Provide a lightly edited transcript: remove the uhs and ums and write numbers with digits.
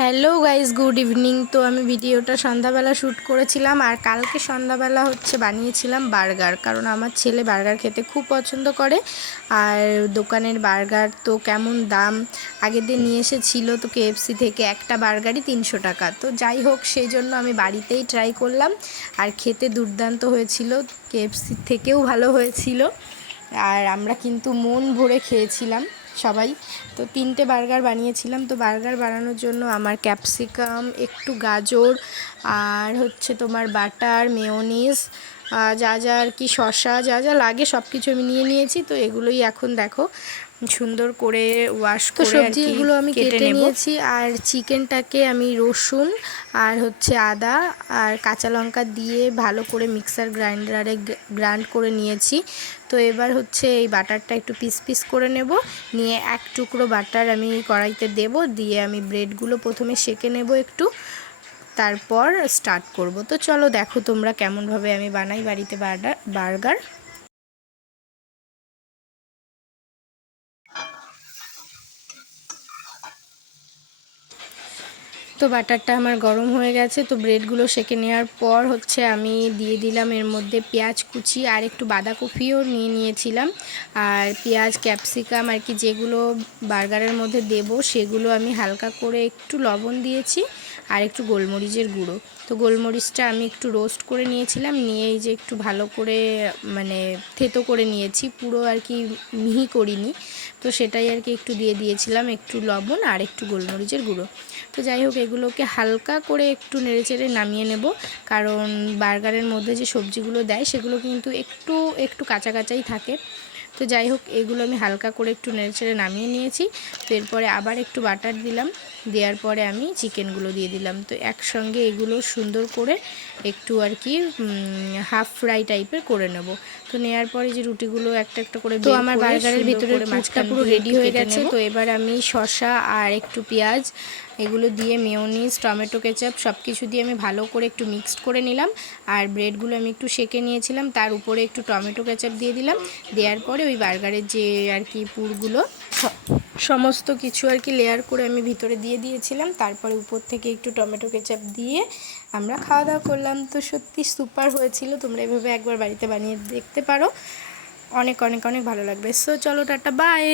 Hello guys, good evening. তো আমি ভিডিওটা সন্ধ্যাবেলা শ্যুট করেছিলাম, আর কালকে সন্ধ্যাবেলা বানিয়েছিলাম বার্গার, কারণ আমার ছেলে বার্গার খেতে খুব পছন্দ করে। আর দোকানের বার্গার তো কেমন দাম, আগের দিন নিয়ে এসেছিল তো কেএফসি থেকে একটা বার্গারই 300 টাকা। তো যাই হোক, সেই জন্য আমি বাড়িতেই ট্রাই করলাম, আর খেতে দুর্দান্ত হয়েছিল, কেএফসির থেকেও ভালো হয়েছিল। আর আমরা কিন্তু মন ভরে খেয়েছিলাম সবাই। তো 3টে বার্গার বানিয়েছিলাম। তো বার্গার বানানোর জন্য আমার ক্যাপসিকাম, একটু গাজর, আর তোমার বাটার, মেয়োনিজ, যা যা আর কি, শসা, যা যা লাগে সব কিছু আমি নিয়ে নিয়েছি। তো এগুলোই এখন দেখো সুন্দর করে ওয়াশ করে সবজিগুলো আমি কেটে নিয়েছি। আর চিকেনটাকে আমি রসুন আর আদা আর কাঁচা লঙ্কা দিয়ে ভালো করে মিক্সার গ্রাইন্ডারে গ্রাইন্ড করে নিয়েছি। তো এবার এই বাটারটা একটু পিস পিস করে নেব, নিয়ে এক টুকরো বাটার আমি কড়াইতে দেব, দিয়ে আমি ব্রেডগুলো প্রথমে সেঁকে নেব একটু, তারপর স্টার্ট করব। তো চলো দেখো তোমরা কেমনভাবে আমি বানাই বাড়িতে বার্গার। তো বাটারটা আমার গরম হয়ে গেছে। তো ব্রেডগুলো সেঁকে নেওয়ার পর আমি দিয়ে দিলাম এর মধ্যে পেঁয়াজ কুচি, আর একটু বাঁধাকপিও নিয়ে নিয়েছিলাম। আর পেঁয়াজ, ক্যাপসিকাম আর কি যেগুলো বার্গারের মধ্যে দেব, সেগুলো আমি হালকা করে একটু লবণ দিয়েছি, আর একটু গোলমরিচের গুঁড়ো। তো গোলমরিচটা আমি একটু রোস্ট করে নিয়েছিলাম, নিয়ে এই যে একটু ভালো করে থেতো করে নিয়েছি, পুরো আর কি মিহি করিনি। তো সেটাই আর কি একটু দিয়ে দিয়েছিলাম, একটু লবণ আর একটু গোলমরিচের গুঁড়ো। তো যাই হোক, এগুলোকে হালকা করে একটু নেড়েচেড়ে নামিয়ে নেব, কারণ বার্গারের মধ্যে যে সবজিগুলো দেয় সেগুলো কিন্তু একটু একটু কাঁচা কাঁচাই থাকে। তো যাই হোক, এগুলো আমি হালকা করে একটু নেড়েচেড়ে নামিয়ে নিয়েছি। তো এরপরে আবার একটু বাটার দিলাম, দেওয়ার পরে আমি চিকেনগুলো দিয়ে দিলাম। তো একসঙ্গে এগুলো সুন্দর করে একটু আর কি হাফ ফ্রাই টাইপের করে নেব। তো নেওয়ার পরে যে রুটিগুলো একটা একটা করে, তো আমার বার্গারের ভিতরে মাছটা পুরো রেডি হয়ে গেছে। তো এবার আমি শসা আর একটু পেঁয়াজ এগুলো দিয়ে মেয়োনিজ, টমেটো কেচাপ সব কিছু দিয়ে আমি ভালো করে একটু মিক্সড করে নিলাম। আর ব্রেডগুলো আমি একটু সেঁকে নিয়েছিলাম, তার উপরে একটু টমেটো কেচাপ দিয়ে দিলাম। দেওয়ার পরে ওই বার্গারের যে আর কি পুরগুলো সমস্ত কিছু আর কি লেয়ার করে আমি ভিতরে দিয়ে দিয়েছিলাম। তারপরে উপর থেকে একটু টমেটো কেচাপ দিয়ে আমরা খাওয়া দাওয়া করলাম। তো সত্যি সুপার হয়েছিল, তোমরা এভাবে একবার বাড়িতে বানিয়ে দেখতে পারো, অনেক অনেক অনেক ভালো লাগবে। সো চলো, টাটা, বাই।